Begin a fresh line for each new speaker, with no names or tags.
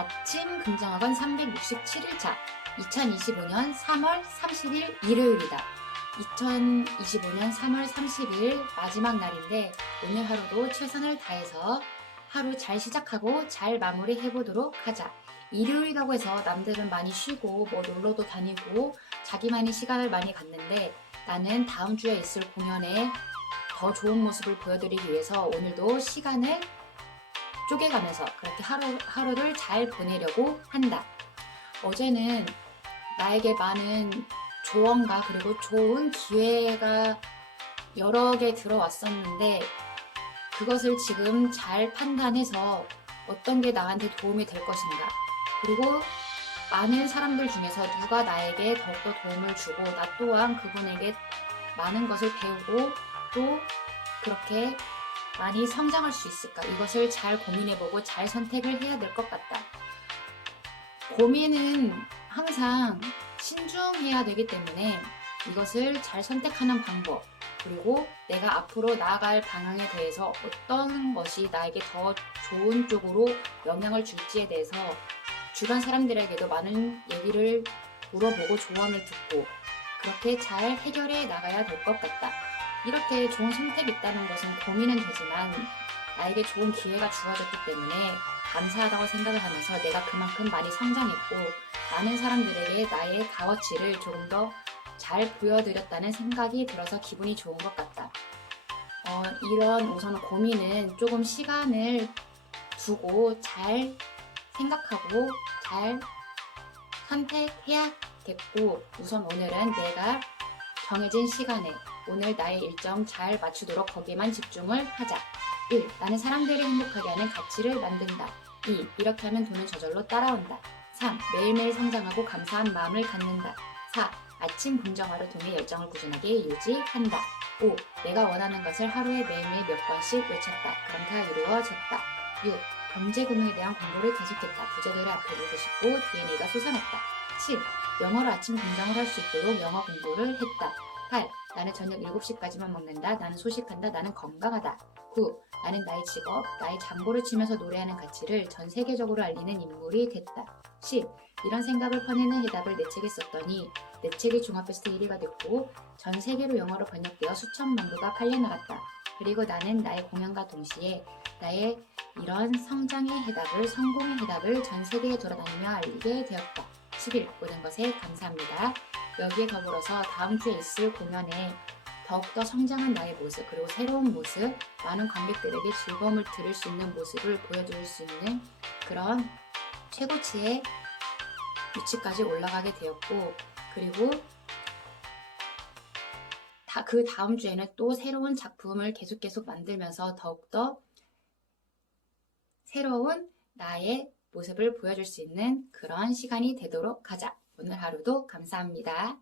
아침 긍정학원 367일차 2025년 3월 30일 일요일이다. 2025년 3월 30일 마지막 날인데 오늘 하루도 최선을 다해서 하루 잘 시작하고 잘 마무리 해 보도록 하자. 일요일이라고 해서 남들은 많이 쉬고 뭐 놀러도 다니고 자기만의 시간을 많이 갖는데 나는 다음 주에 있을 공연에 더 좋은 모습을 보여드리기 위해서 오늘도 시간을 쪼개가면서 그렇게 하루, 하루를 잘 보내려고 한다. 어제는 나에게 많은 조언과 그리고 좋은 기회가 여러 개 들어왔었는데 그것을 지금 잘 판단해서 어떤 게 나한테 도움이 될 것인가. 그리고 많은 사람들 중에서 누가 나에게 더욱더 도움을 주고 나 또한 그분에게 많은 것을 배우고 또 그렇게 많이 성장할 수 있을까? 이것을 잘 고민해보고 잘 선택을 해야 될 것 같다. 고민은 항상 신중해야 되기 때문에 이것을 잘 선택하는 방법, 그리고 내가 앞으로 나아갈 방향에 대해서 어떤 것이 나에게 더 좋은 쪽으로 영향을 줄지에 대해서 주변 사람들에게도 많은 얘기를 물어보고 조언을 듣고 그렇게 잘 해결해 나가야 될 것 같다. 이렇게 좋은 선택이 있다는 것은 고민은 되지만 나에게 좋은 기회가 주어졌기 때문에 감사하다고 생각을 하면서 내가 그만큼 많이 성장했고 많은 사람들에게 나의 값어치를 조금 더 잘 보여드렸다는 생각이 들어서 기분이 좋은 것 같다. 어, 이런 우선 고민은 조금 시간을 두고 잘 생각하고 잘 선택해야겠고 우선 오늘은 내가 정해진 시간에 오늘 나의 일정 잘 맞추도록 거기에만 집중을 하자. 1. 나는 사람들을 행복하게 하는 가치를 만든다. 2. 이렇게 하면 돈은 저절로 따라온다. 3. 매일매일 성장하고 감사한 마음을 갖는다. 4. 아침 긍정화를 통해 열정을 꾸준하게 유지한다. 5. 내가 원하는 것을 하루에 매일매일 몇 번씩 외쳤다. 그럼 다 이루어졌다. 6. 경제금융에 대한 공부를 계속했다. 부자들의 앞에 보고 싶고 DNA가 솟아났다. 7. 영어로 아침 긍정을 할 수 있도록 영어 공부를 했다. 8. 나는 저녁 7시까지만 먹는다. 나는 소식한다. 나는 건강하다. 9. 나는 나의 직업, 나의 장보를 치면서 노래하는 가치를 전 세계적으로 알리는 인물이 됐다. 10. 이런 생각을 퍼내는 해답을 내 책에 썼더니 내 책이 종합베스트 1위가 됐고 전 세계로 영어로 번역되어 수천만 부가 팔려나갔다. 그리고 나는 나의 공연과 동시에 나의 이런 성장의 해답을, 성공의 해답을 전 세계에 돌아다니며 알리게 되었다. 11. 모든 것에 감사합니다. 여기에 더불어서 다음 주에 있을 공연에 더욱더 성장한 나의 모습, 그리고 새로운 모습, 많은 관객들에게 즐거움을 들을 수 있는 모습을 보여줄 수 있는 그런 최고치의 위치까지 올라가게 되었고, 그리고 다, 그 다음 주에는 또 새로운 작품을 계속 계속 만들면서 더욱더 새로운 나의 모습을 보여줄 수 있는 그런 시간이 되도록 하자. 오늘 하루도 감사합니다.